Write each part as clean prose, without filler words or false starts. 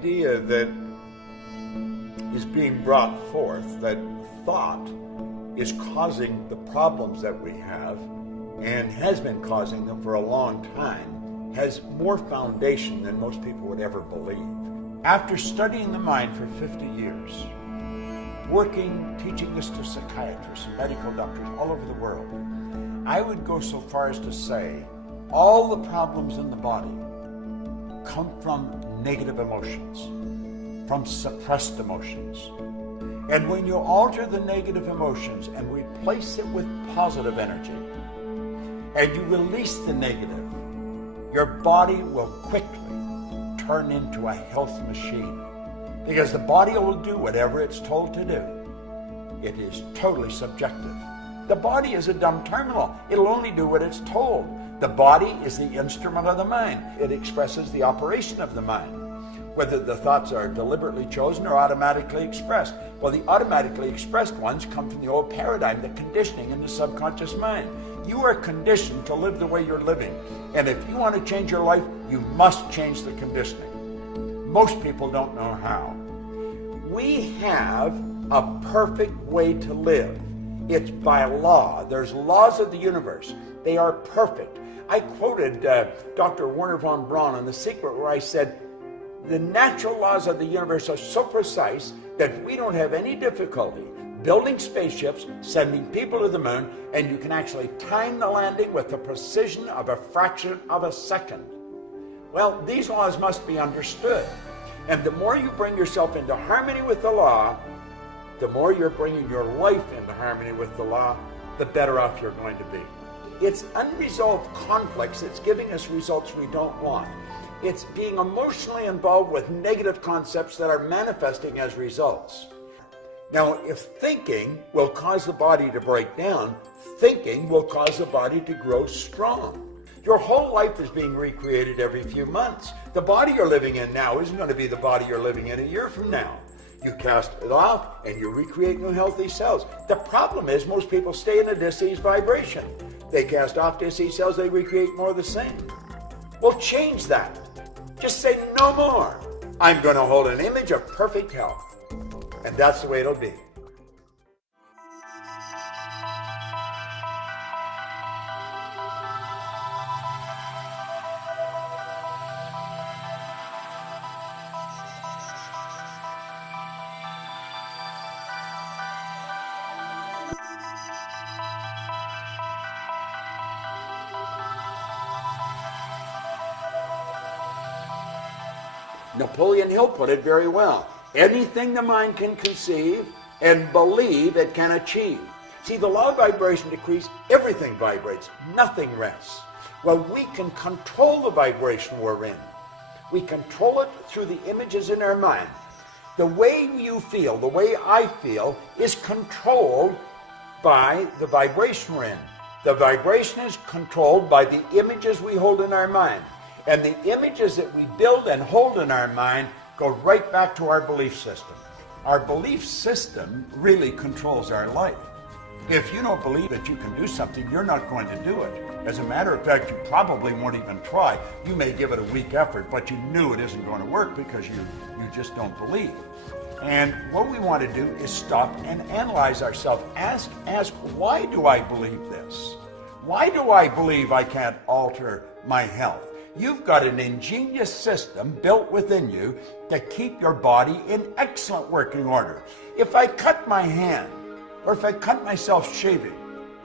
idea that is being brought forth, that thought is causing the problems that we have and has been causing them for a long time, has more foundation than most people would ever believe. After studying the mind for 50 years, working, teaching this to psychiatrists and medical doctors all over the world, I would go so far as to say all the problems in the body come from negative emotions, from suppressed emotions. And when you alter the negative emotions and replace it with positive energy, and you release the negative, your body will quickly turn into a health machine. Because the body will do whatever it's told to do. It is totally subjective. The body is a dumb terminal. It'll only do what it's told. The body is the instrument of the mind. It expresses the operation of the mind, whether the thoughts are deliberately chosen or automatically expressed. Well, the automatically expressed ones come from the old paradigm, the conditioning in the subconscious mind. You are conditioned to live the way you're living. And if you want to change your life, you must change the conditioning. Most people don't know how. We have a perfect way to live. It's by law. There's laws of the universe. They are perfect. I quoted Dr. Werner von Braun on The Secret, where I said, the natural laws of the universe are so precise that we don't have any difficulty building spaceships, sending people to the moon, and you can actually time the landing with the precision of a fraction of a second. Well, these laws must be understood. And the more you bring yourself into harmony with the law, the more you're bringing your life into harmony with the law, the better off you're going to be. It's unresolved conflicts that's giving us results we don't want. It's being emotionally involved with negative concepts that are manifesting as results. Now, if thinking will cause the body to break down, thinking will cause the body to grow strong. Your whole life is being recreated every few months. The body you're living in now isn't going to be the body you're living in a year from now. You cast it off and you recreate new healthy cells. The problem is most people stay in a diseased vibration. They cast off diseased cells, they recreate more of the same. Well, change that. Just say no more. I'm going to hold an image of perfect health. And that's the way it'll be. Napoleon Hill put it very well. Anything the mind can conceive and believe it can achieve. See, the law of vibration decrees, everything vibrates, nothing rests. Well, we can control the vibration we're in. We control it through the images in our mind. The way you feel, the way I feel, is controlled by the vibration we're in. The vibration is controlled by the images we hold in our mind. And the images that we build and hold in our mind go right back to our belief system. Our belief system really controls our life. If you don't believe that you can do something, you're not going to do it. As a matter of fact, you probably won't even try. You may give it a weak effort, but you knew it isn't going to work because you just don't believe. And what we want to do is stop and analyze ourselves. Ask, why do I believe this? Why do I believe I can't alter my health? You've got an ingenious system built within you to keep your body in excellent working order. If I cut my hand, or if I cut myself shaving,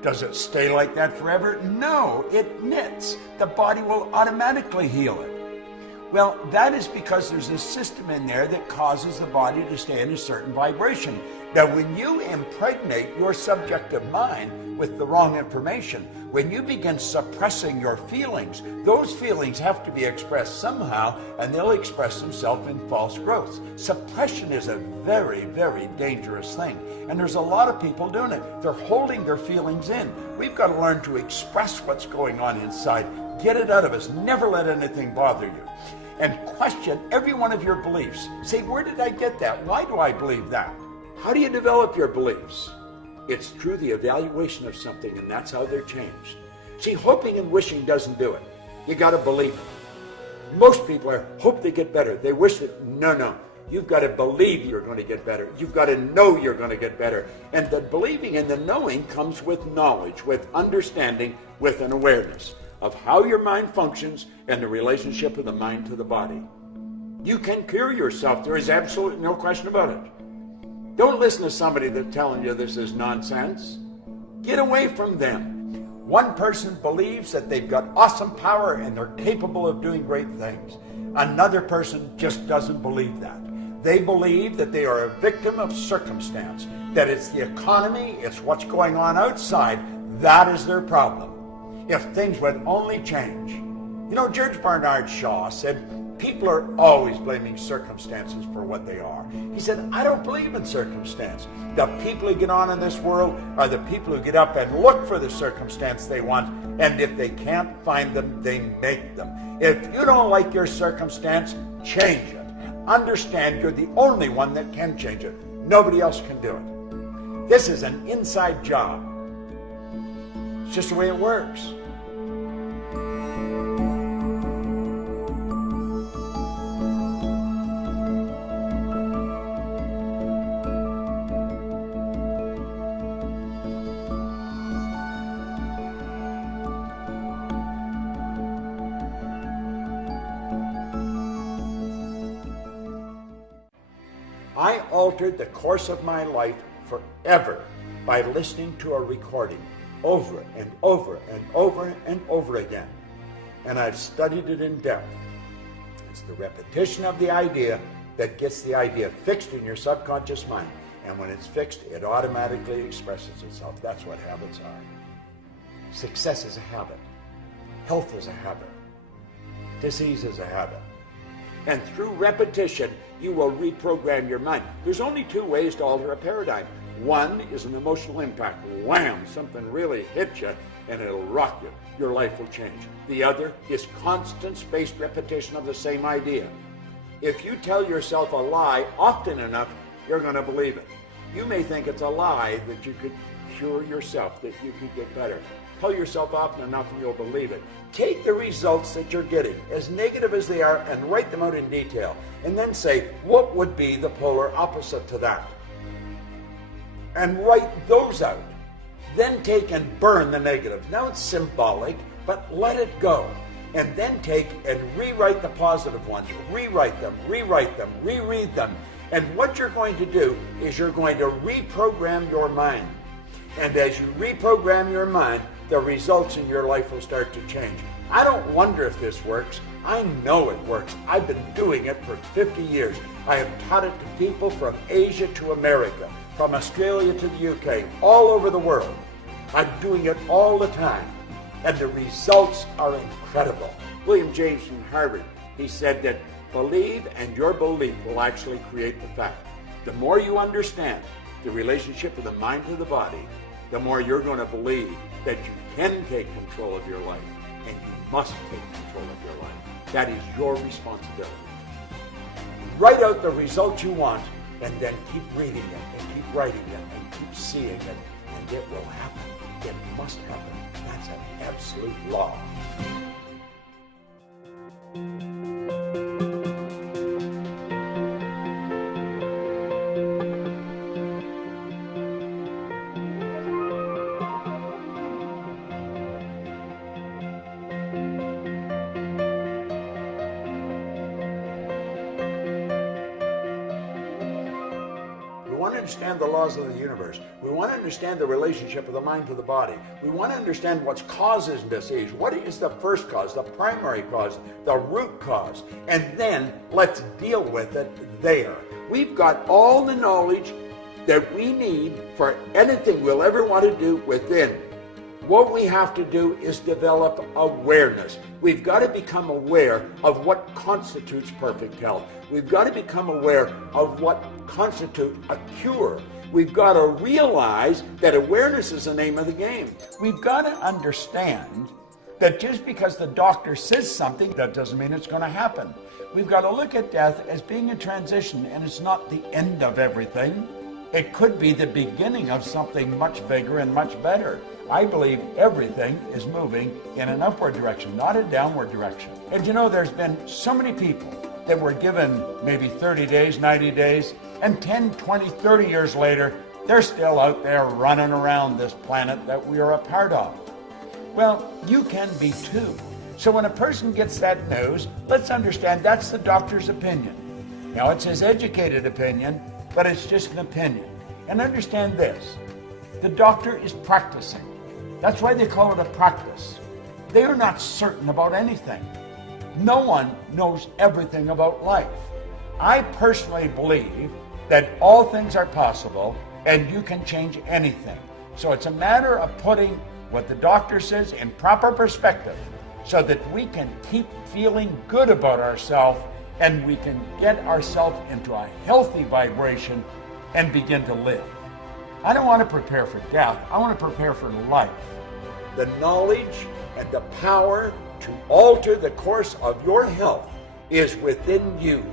does it stay like that forever? No, it knits. The body will automatically heal it. Well, that is because there's a system in there that causes the body to stay in a certain vibration. Now, when you impregnate your subjective mind with the wrong information, when you begin suppressing your feelings, those feelings have to be expressed somehow, and they'll express themselves in false growths. Suppression is a very, very dangerous thing, and there's a lot of people doing it. They're holding their feelings in. We've got to learn to express what's going on inside. Get it out of us. Never let anything bother you. And question every one of your beliefs. Say, where did I get that? Why do I believe that? How do you develop your beliefs? It's through the evaluation of something, and that's how they're changed. See, hoping and wishing doesn't do it. You got to believe it. Most people hope they get better. They wish that, no. You've got to believe you're going to get better. You've got to know you're going to get better. And the believing and the knowing comes with knowledge, with understanding, with an awareness of how your mind functions and the relationship of the mind to the body. You can cure yourself. There is absolutely no question about it. Don't listen to somebody that's telling you this is nonsense. Get away from them. One person believes that they've got awesome power and they're capable of doing great things. Another person just doesn't believe that. They believe that they are a victim of circumstance, that it's the economy, it's what's going on outside, that is their problem. If things would only change. You know, George Bernard Shaw said, people are always blaming circumstances for what they are. He said, I don't believe in circumstance. The people who get on in this world are the people who get up and look for the circumstance they want, and if they can't find them, they make them. If you don't like your circumstance, change it. Understand you're the only one that can change it. Nobody else can do it. This is an inside job. It's just the way it works. I altered the course of my life forever by listening to a recording over and over and over and over again. And I've studied it in depth. It's the repetition of the idea that gets the idea fixed in your subconscious mind. And when it's fixed, it automatically expresses itself. That's what habits are. Success is a habit. Health is a habit. Disease is a habit. And through repetition, you will reprogram your mind. There's only two ways to alter a paradigm. One is an emotional impact. Wham! Something really hits you and it'll rock you. Your life will change. The other is constant spaced repetition of the same idea. If you tell yourself a lie often enough, you're going to believe it. You may think it's a lie that you could cure yourself, that you could get better. Tell yourself often enough and you'll believe it. Take the results that you're getting, as negative as they are, and write them out in detail. And then say, what would be the polar opposite to that? And write those out. Then take and burn the negative. Now it's symbolic, but let it go. And then take and rewrite the positive ones. Rewrite them, reread them. And what you're going to do is you're going to reprogram your mind. And as you reprogram your mind, the results in your life will start to change. I don't wonder if this works. I know it works. I've been doing it for 50 years. I have taught it to people from Asia to America, from Australia to the UK, all over the world. I'm doing it all the time. And the results are incredible. William James from Harvard, he said that believe and your belief will actually create the fact. The more you understand the relationship of the mind to the body, the more you're going to believe that you can take control of your life, and you must take control of your life. That is your responsibility. Write out the results you want, and then keep reading it, and keep writing it, and keep seeing it, and it will happen. It must happen. That's an absolute law. We want to understand the laws of the universe. We want to understand the relationship of the mind to the body. We want to understand what's causes disease. What is the first cause, the primary cause, the root cause? And then let's deal with it there. We've got all the knowledge that we need for anything we'll ever want to do within. What we have to do is develop awareness. We've got to become aware of what constitutes perfect health. We've got to become aware of what constitutes a cure. We've got to realize that awareness is the name of the game. We've got to understand that just because the doctor says something, that doesn't mean it's going to happen. We've got to look at death as being a transition, and it's not the end of everything. it could be the beginning of something much bigger and much better. I believe everything is moving in an upward direction, not a downward direction. And you know, there's been so many people that were given maybe 30 days, 90 days, and 10, 20, 30 years later, they're still out there running around this planet that we are a part of. Well, you can be too. So when a person gets that news, let's understand that's the doctor's opinion. Now, it's his educated opinion, but it's just an opinion. And understand this, the doctor is practicing. That's why they call it a practice. They are not certain about anything. No one knows everything about life. I personally believe that all things are possible and you can change anything. So it's a matter of putting what the doctor says in proper perspective so that we can keep feeling good about ourselves and we can get ourselves into a healthy vibration and begin to live. I don't want to prepare for death. I want to prepare for life. The knowledge and the power to alter the course of your health is within you.